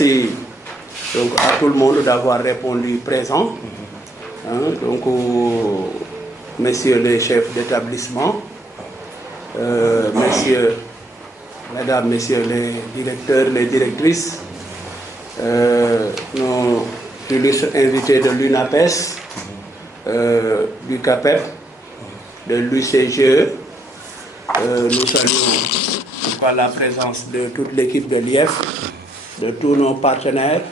Merci donc, à tout le monde d'avoir répondu présent. Donc, messieurs les chefs d'établissement, mesdames, messieurs les directeurs, les directrices, nos illustres invités de l'UNAPES, du CAPEP, de l'UCGE. Nous saluons la présence de toute l'équipe de l'IEF, de tous nos partenaires,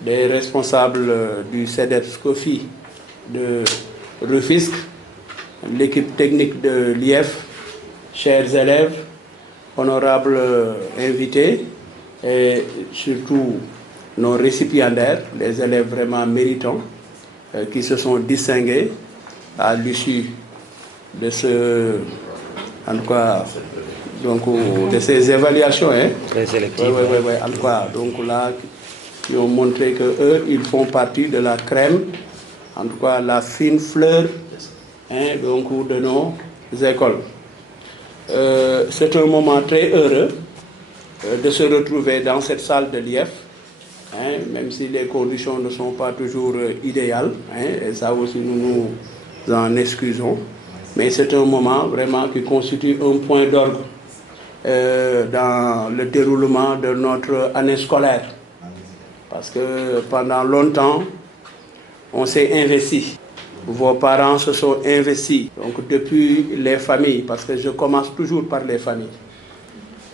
des responsables du CEDEPS-COFI de Rufisque, l'équipe technique de l'IEF, chers élèves, honorables invités et surtout nos récipiendaires, les élèves vraiment méritants qui se sont distingués à l'issue de en tout cas, donc, de ces évaluations. Très sélectives. Oui, en tout cas, donc là, qui ont montré qu'eux, ils font partie de la crème, en tout cas la fine fleur donc, de nos écoles. C'est un moment très heureux de se retrouver dans cette salle de l'IEF, même si les conditions ne sont pas toujours idéales, et ça aussi nous nous en excusons, mais c'est un moment vraiment qui constitue un point d'orgue dans le déroulement de notre année scolaire. Parce que pendant longtemps, on s'est investi. Vos parents se sont investis. Donc depuis les familles, parce que je commence toujours par les familles.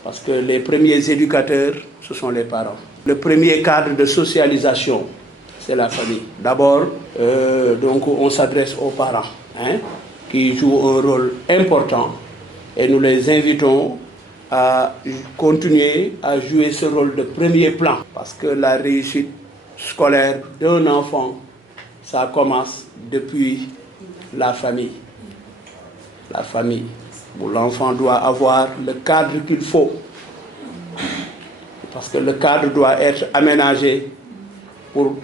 Parce que les premiers éducateurs, ce sont les parents. Le premier cadre de socialisation, c'est la famille. D'abord, donc on s'adresse aux parents, qui jouent un rôle important. Et nous les invitons à continuer à jouer ce rôle de premier plan. Parce que la réussite scolaire d'un enfant, ça commence depuis la famille. La famille, où l'enfant doit avoir le cadre qu'il faut. Parce que le cadre doit être aménagé pour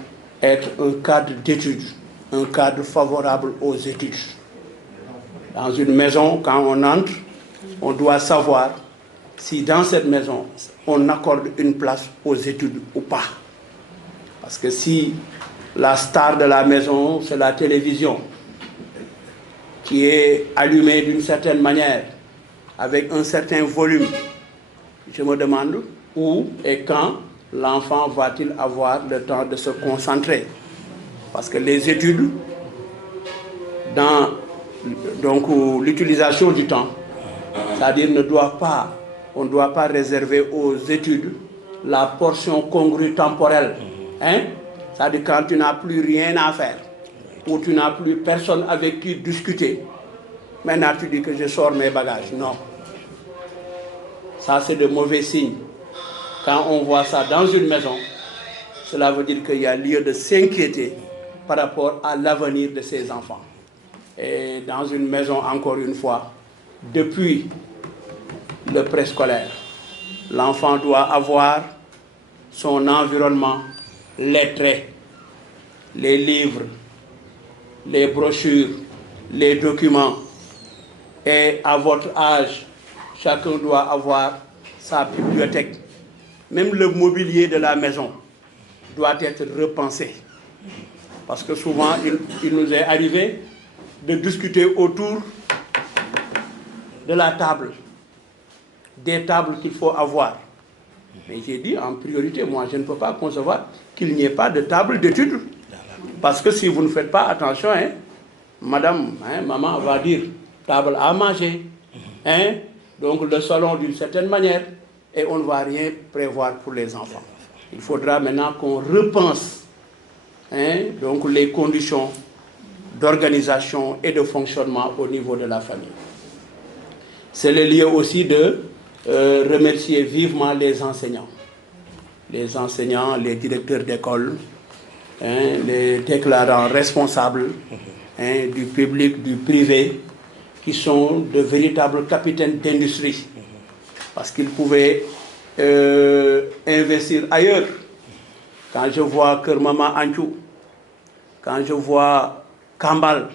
être un cadre d'études, un cadre favorable aux études. Dans une maison, quand on entre, on doit savoir si dans cette maison, on accorde une place aux études ou pas. Parce que si la star de la maison, c'est la télévision, qui est allumée d'une certaine manière, avec un certain volume, je me demande où et quand l'enfant va-t-il avoir le temps de se concentrer. Parce que les études, dans donc l'utilisation du temps, c'est-à-dire on ne doit pas réserver aux études la portion congrue temporelle. C'est-à-dire quand tu n'as plus rien à faire, ou tu n'as plus personne avec qui discuter, maintenant tu dis que je sors mes bagages. Non. Ça, c'est de mauvais signes. Quand on voit ça dans une maison, cela veut dire qu'il y a lieu de s'inquiéter par rapport à l'avenir de ses enfants. Et dans une maison, encore une fois, depuis le préscolaire, l'enfant doit avoir son environnement lettré, les livres, les brochures, les documents. Et à votre âge, chacun doit avoir sa bibliothèque. Même le mobilier de la maison doit être repensé. Parce que souvent, il nous est arrivé de discuter autour de la table, des tables qu'il faut avoir. Mais j'ai dit en priorité, moi je ne peux pas concevoir qu'il n'y ait pas de table d'études. Parce que si vous ne faites pas attention, madame, maman va dire table à manger, donc le salon d'une certaine manière, et on ne va rien prévoir pour les enfants. Il faudra maintenant qu'on repense donc les conditions d'organisation et de fonctionnement au niveau de la famille. C'est le lieu aussi de remercier vivement les enseignants. Les enseignants, les directeurs d'école, les déclarants responsables du public, du privé, qui sont de véritables capitaines d'industrie. Parce qu'ils pouvaient investir ailleurs. Quand je vois Kermama Anchou, quand je vois Kambal,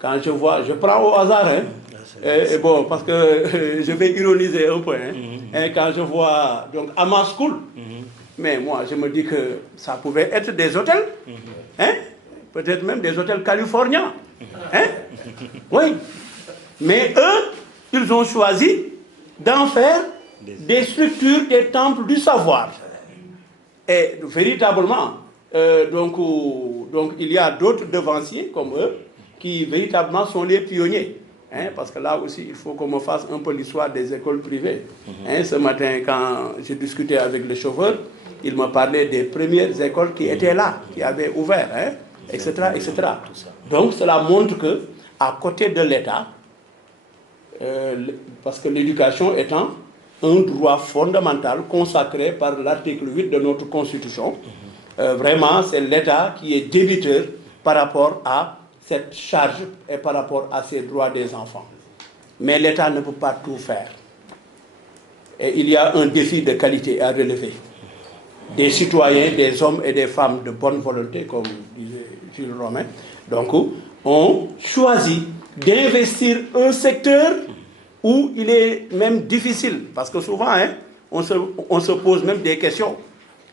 quand je prends au hasard, et bon, parce que je vais ironiser un peu, quand je vois donc Ama School, Mais moi, je me dis que ça pouvait être des hôtels, hein? Peut-être même des hôtels californiens. Hein? Oui. Mais eux, ils ont choisi d'en faire des structures, des temples du savoir. Et véritablement, donc il y a d'autres devanciers comme eux qui véritablement sont les pionniers. Hein, parce que là aussi, il faut qu'on me fasse un peu l'histoire des écoles privées. Hein, ce matin, quand je discutais avec le chauffeur, il me parlait des premières écoles qui étaient là, qui avaient ouvert, hein, etc., etc. Donc cela montre que, à côté de l'État, parce que l'éducation étant un droit fondamental consacré par l'article 8 de notre Constitution, vraiment c'est l'État qui est débiteur par rapport à cette charge et par rapport à ces droits des enfants. Mais l'État ne peut pas tout faire. Et il y a un défi de qualité à relever. Des citoyens, des hommes et des femmes de bonne volonté, comme disait Jules Romain, donc, ont choisi d'investir un secteur où il est même difficile. Parce que souvent, hein, on se pose même des questions.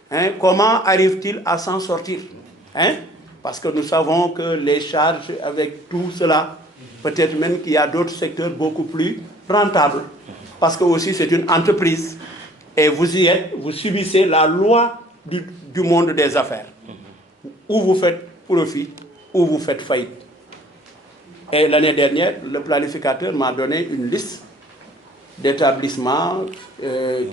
Hein, comment arrive-t-il à s'en sortir? Hein? Parce que nous savons que les charges avec tout cela, peut-être même qu'il y a d'autres secteurs beaucoup plus rentables. Parce que aussi c'est une entreprise et vous y êtes, vous subissez la loi du monde des affaires. Ou vous faites profit, ou vous faites faillite. Et l'année dernière, le planificateur m'a donné une liste d'établissements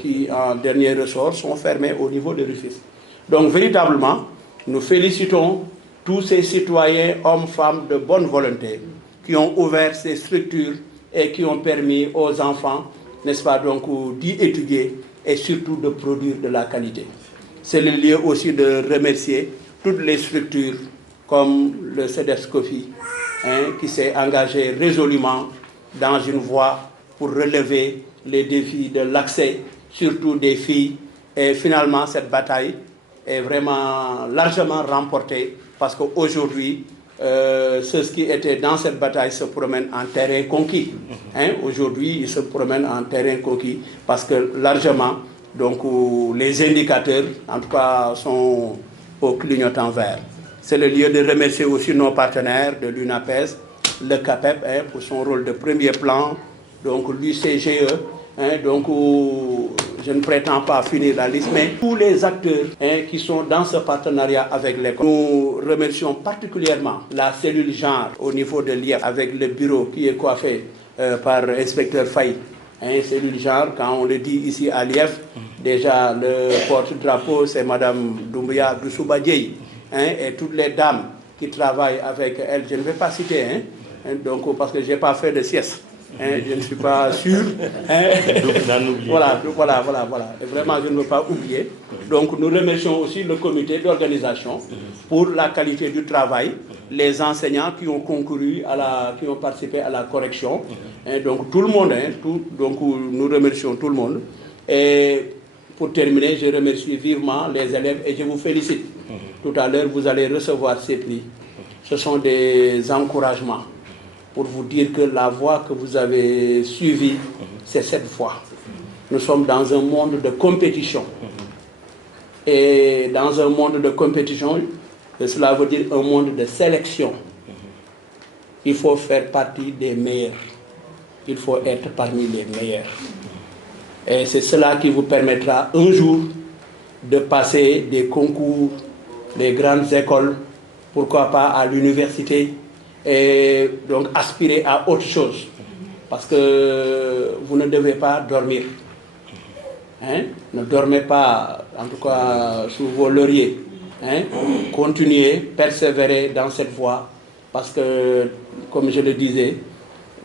qui, en dernier ressort, sont fermés au niveau de Rufisque. Donc, véritablement, nous félicitons tous ces citoyens, hommes, femmes de bonne volonté, qui ont ouvert ces structures et qui ont permis aux enfants, n'est-ce pas, donc, d'y étudier et surtout de produire de la qualité. C'est le lieu aussi de remercier toutes les structures comme le CEDESCOFI, hein, qui s'est engagé résolument dans une voie pour relever les défis de l'accès, surtout des filles. Et finalement, cette bataille est vraiment largement remportée parce qu'aujourd'hui, ceux qui étaient dans cette bataille se promènent en terrain conquis. Hein? Aujourd'hui, ils se promènent en terrain conquis parce que largement, donc, les indicateurs, en tout cas, sont au clignotant vert. C'est le lieu de remercier aussi nos partenaires de l'UNAPES, le CAPEP, hein, pour son rôle de premier plan, donc l'UCGE, hein, donc je ne prétends pas finir la liste, mais tous les acteurs, hein, qui sont dans ce partenariat avec l'école. Nous remercions particulièrement la cellule genre au niveau de l'IEF, avec le bureau qui est coiffé par l'inspecteur Faye. Hein, cellule genre, quand on le dit ici à l'IEF, déjà le porte-drapeau, c'est Mme Doumbia Doussouba-Dieye, hein, et toutes les dames qui travaillent avec elle. Je ne vais pas citer, hein, donc, parce que je n'ai pas fait de sieste. Hein, je ne suis pas sûr. Hein. Voilà. Et vraiment, je ne veux pas oublier. Donc, nous remercions aussi le comité d'organisation pour la qualité du travail, les enseignants qui ont concouru, qui ont participé à la correction. Hein, donc, tout le monde, hein, donc, nous remercions tout le monde. Et pour terminer, je remercie vivement les élèves et je vous félicite. Tout à l'heure, vous allez recevoir ces prix. Ce sont des encouragements pour vous dire que la voie que vous avez suivie, c'est cette voie. Nous sommes dans un monde de compétition. Et dans un monde de compétition, cela veut dire un monde de sélection. Il faut faire partie des meilleurs. Il faut être parmi les meilleurs. Et c'est cela qui vous permettra un jour de passer des concours, des grandes écoles, pourquoi pas à l'université, et donc aspirer à autre chose. Parce que vous ne devez pas dormir. Hein? Ne dormez pas, en tout cas, sous vos lauriers. Hein? Continuez, persévérez dans cette voie. Parce que, comme je le disais,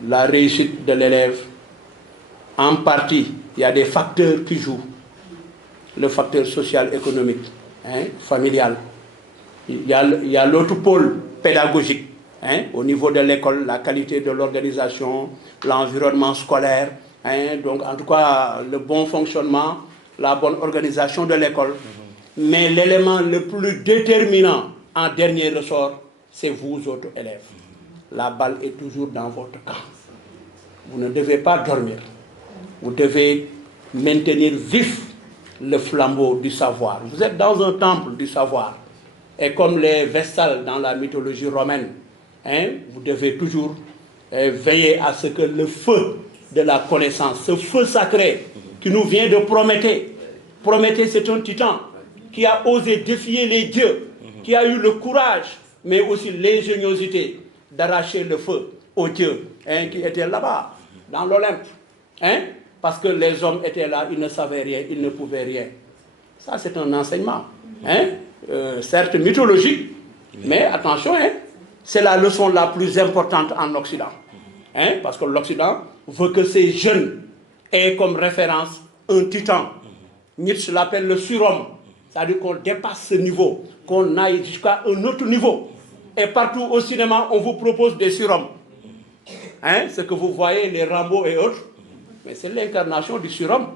la réussite de l'élève, en partie, il y a des facteurs qui jouent. Le facteur social, économique, hein, familial. Il y a l'autre pôle pédagogique. Hein, au niveau de l'école, la qualité de l'organisation, l'environnement scolaire, hein, donc en tout cas le bon fonctionnement, la bonne organisation de l'école. Mais l'élément le plus déterminant en dernier ressort, c'est vous autres élèves. La balle est toujours dans votre camp. Vous ne devez pas dormir. Vous devez maintenir vif le flambeau du savoir. Vous êtes dans un temple du savoir. Et comme les Vestales dans la mythologie romaine, vous devez toujours veiller à ce que le feu de la connaissance, ce feu sacré qui nous vient de Prométhée. Prométhée, c'est un titan qui a osé défier les dieux, qui a eu le courage, mais aussi l'ingéniosité d'arracher le feu aux dieux qui étaient là-bas, dans l'Olympe. Parce que les hommes étaient là, ils ne savaient rien, ils ne pouvaient rien. Ça, c'est un enseignement. Certes mythologique, mais attention, c'est la leçon la plus importante en Occident. Parce que l'Occident veut que ces jeunes aient comme référence un titan. Nietzsche l'appelle le surhomme. C'est-à-dire qu'on dépasse ce niveau, qu'on aille jusqu'à un autre niveau. Et partout au cinéma, on vous propose des surhommes. Ce que vous voyez, les Rambo et autres, mais c'est l'incarnation du surhomme.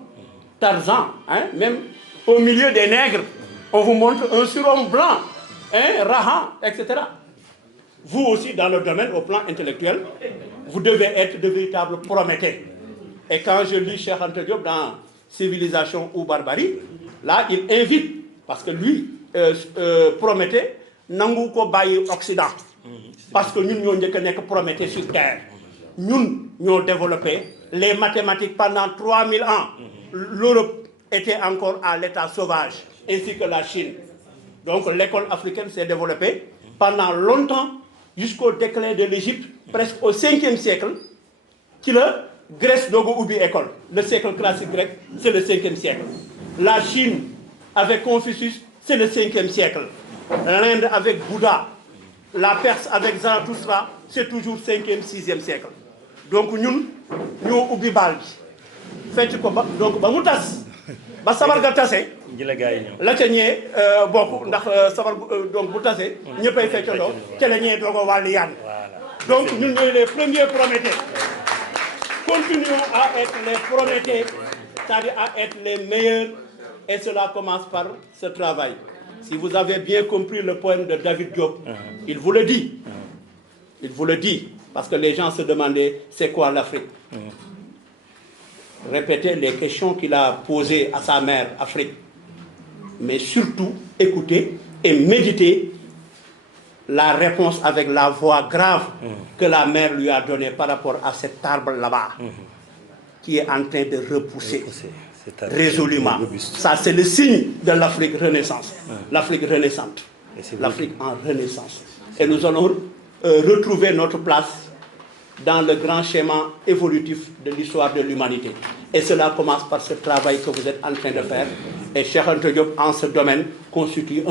Tarzan, même au milieu des nègres, on vous montre un surhomme blanc, Rahan, etc. Vous aussi, dans le domaine, au plan intellectuel, vous devez être de véritables Prométhées. Et quand je lis Cheikh Anta Diop dans Civilisation ou Barbarie, là, il invite, parce que lui, Prométhée, nangu ko bayi Occident. Parce que nous, nous sommes Prométhée sur Terre. Nous, nous avons développé les mathématiques pendant 3000 ans. L'Europe était encore à l'état sauvage, ainsi que la Chine. Donc l'école africaine s'est développée pendant longtemps, jusqu'au déclin de l'Égypte, presque au 5e siècle, qui la Grèce dogo ubi école. Le siècle classique grec, c'est le 5e siècle. La Chine, avec Confucius, c'est le 5e siècle. L'Inde avec Bouddha, la Perse avec Zarathustra, c'est toujours 5e, 6e siècle. Donc nous, nous ubi balbi. Faites quoi? Donc ba moutas, ba sabar ga tassé. La ca ñee bokk ndax sabar donc bu tasee ñëppay feccandoo ca la ñee doog a wàllu yaan. Donc ñun ñooy les premiers Prométhées. Continuons à être les Prométhées, c'est-à-dire à être les meilleurs, et cela commence par ce travail. Si vous avez bien compris le poème de David Diop, il vous le dit. Il vous le dit, parce que les gens se demandaient c'est quoi l'Afrique. Répétez les questions qu'il a posées à sa mère Afrique. Mais surtout, écoutez et méditez la réponse avec la voix grave que la mère lui a donnée par rapport à cet arbre là-bas, qui est en train de repousser résolument. Ça, c'est le signe de l'Afrique renaissance, l'Afrique renaissante, l'Afrique en renaissance. Et nous allons retrouver notre place dans le grand schéma évolutif de l'histoire de l'humanité. Et cela commence par ce travail que vous êtes en train de faire. Et Cheikh Anta Diop, en ce domaine, constitue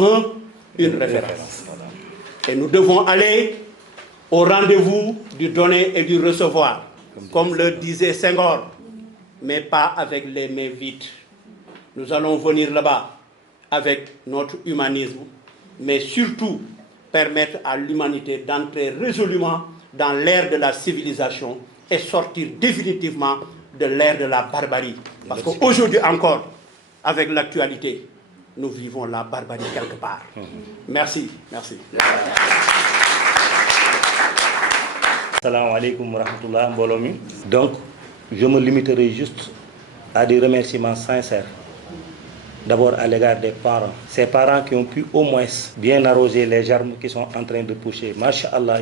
une référence. Et nous devons aller au rendez-vous du donner et du recevoir, comme le disait Senghor, mais pas avec les mains vides. Nous allons venir là-bas avec notre humanisme, mais surtout permettre à l'humanité d'entrer résolument dans l'ère de la civilisation et sortir définitivement de l'ère de la barbarie. Parce qu'aujourd'hui encore, avec l'actualité, nous vivons la barbarie quelque part. Merci, merci. Salam alaikum wa rahmatullah mbolomi. Donc, je me limiterai juste à des remerciements sincères. D'abord à l'égard des parents. Ces parents qui ont pu au moins bien arroser les germes qui sont en train de pousser. Masha'Allah,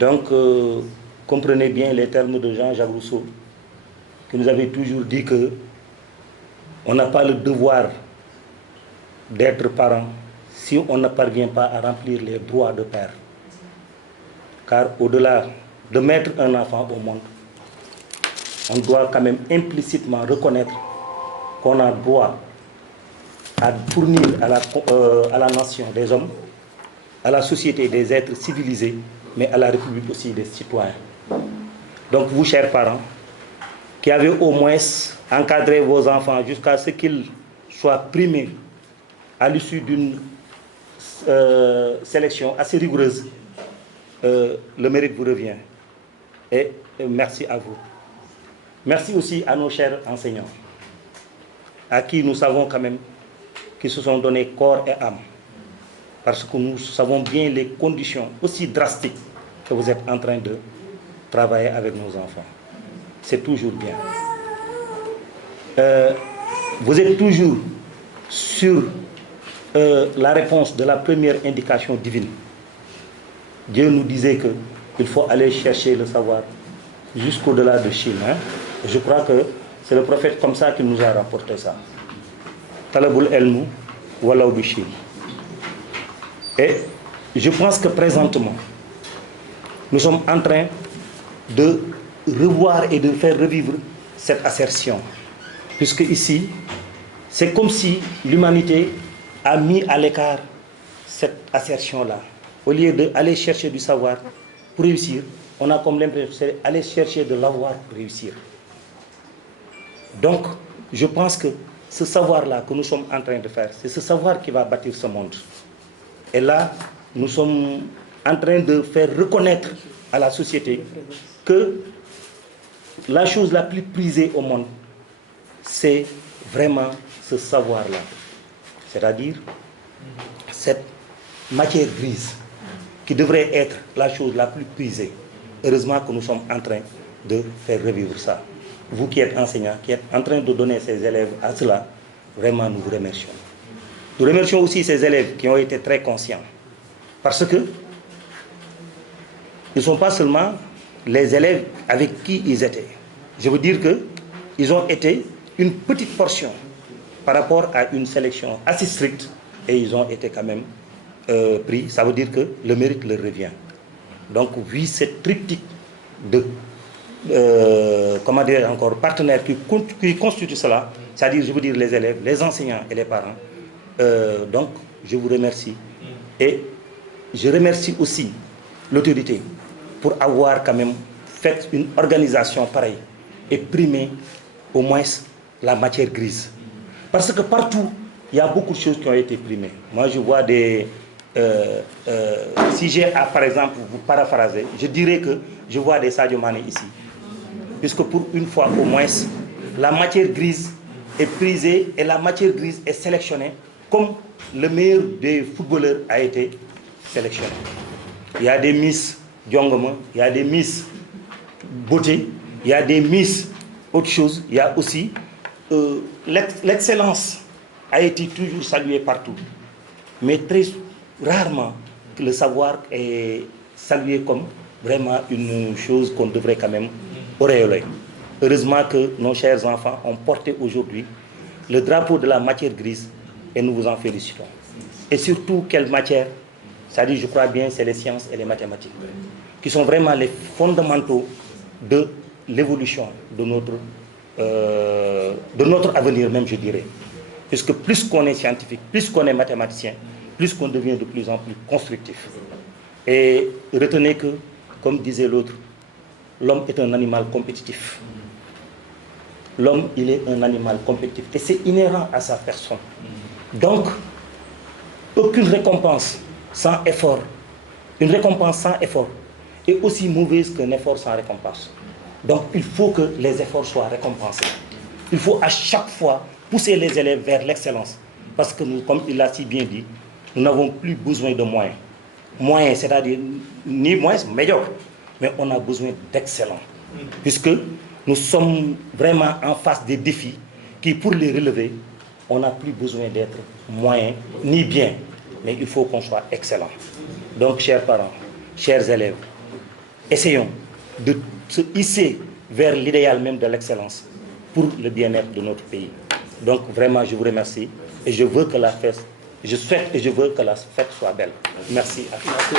donc, comprenez bien les termes de Jean-Jacques Rousseau, qui nous avait toujours dit que on n'a pas le devoir d'être parent si on ne parvient pas à remplir les droits de père. Car au-delà de mettre un enfant au monde, on doit quand même implicitement reconnaître qu'on a droit à fournir à la nation des hommes, à la société des êtres civilisés, mais à la République aussi des citoyens. Donc vous, chers parents, qui avez au moins encadré vos enfants jusqu'à ce qu'ils soient primés à l'issue d'une sélection assez rigoureuse, le mérite vous revient. Et merci à vous. Merci aussi à nos chers enseignants, à qui nous savons quand même qu'ils se sont donnés corps et âme, parce que nous savons bien les conditions aussi drastiques que vous êtes en train de travailler avec nos enfants. C'est toujours bien. vous êtes toujours sur la réponse de la première indication divine. Dieu nous disait qu'il faut aller chercher le savoir jusqu'au-delà de Chine. Je crois que c'est le prophète comme ça qui nous a rapporté ça. Talabul elmu walaw bi Chine. Et je pense que présentement, nous sommes en train de revoir et de faire revivre cette assertion. Puisque ici, c'est comme si l'humanité a mis à l'écart cette assertion-là. Au lieu d'aller chercher du savoir pour réussir, on a comme l'impression d'aller chercher de l'avoir pour réussir. Donc, je pense que ce savoir-là que nous sommes en train de faire, c'est ce savoir qui va bâtir ce monde. Et là, nous sommes en train de faire reconnaître à la société que la chose la plus prisée au monde, c'est vraiment ce savoir-là. C'est-à-dire cette matière grise qui devrait être la chose la plus prisée. Heureusement que nous sommes en train de faire revivre ça. Vous qui êtes enseignants, qui êtes en train de donner ces élèves à cela, vraiment nous vous remercions. Nous remercions aussi ces élèves qui ont été très conscients. Parce que ils ne sont pas seulement les élèves avec qui ils étaient. Je veux dire qu'ils ont été une petite portion par rapport à une sélection assez stricte et ils ont été quand même pris. Ça veut dire que le mérite leur revient. Donc, vu cette triptyque de comment dire encore, partenaires qui constituent cela, c'est-à-dire, je veux dire, les élèves, les enseignants et les parents, donc, je vous remercie. Et je remercie aussi l'autorité pour avoir quand même fait une organisation pareille et primé au moins la matière grise. Parce que partout, il y a beaucoup de choses qui ont été primées. Moi, je vois des... si j'ai à, par exemple, vous paraphraser, je dirais que je vois des Sadio Mané ici. Puisque pour une fois au moins, la matière grise est prisée et la matière grise est sélectionnée comme le meilleur des footballeurs a été sélectionné. Il y a des Miss Djongoma, il y a des Miss Beauté, il y a des Miss autre chose. Il y a aussi l'excellence a été toujours saluée partout. Mais très rarement que le savoir est salué comme vraiment une chose qu'on devrait quand même auréoler. Heureusement que nos chers enfants ont porté aujourd'hui le drapeau de la matière grise et nous vous en félicitons. Et surtout, quelle matière? C'est-à-dire, je crois bien, c'est les sciences et les mathématiques qui sont vraiment les fondamentaux de l'évolution de notre avenir même, je dirais. Puisque plus qu'on est scientifique, plus qu'on est mathématicien, plus qu'on devient de plus en plus constructif. Et retenez que, comme disait l'autre, l'homme est un animal compétitif. L'homme, il est un animal compétitif. Et c'est inhérent à sa personne. Donc, aucune récompense sans effort, une récompense sans effort est aussi mauvaise qu'un effort sans récompense. Donc, il faut que les efforts soient récompensés. Il faut à chaque fois pousser les élèves vers l'excellence. Parce que, nous, comme il l'a si bien dit, nous n'avons plus besoin de moyens. Moyens, c'est-à-dire ni moyens médiocres, mais on a besoin d'excellence. Puisque nous sommes vraiment en face des défis qui, pour les relever, on n'a plus besoin d'être moyen ni bien, mais il faut qu'on soit excellent. Donc, chers parents, chers élèves, essayons de se hisser vers l'idéal même de l'excellence pour le bien-être de notre pays. Donc, vraiment, je vous remercie et je veux que la fête, je souhaite et je veux que la fête soit belle. Merci à tous.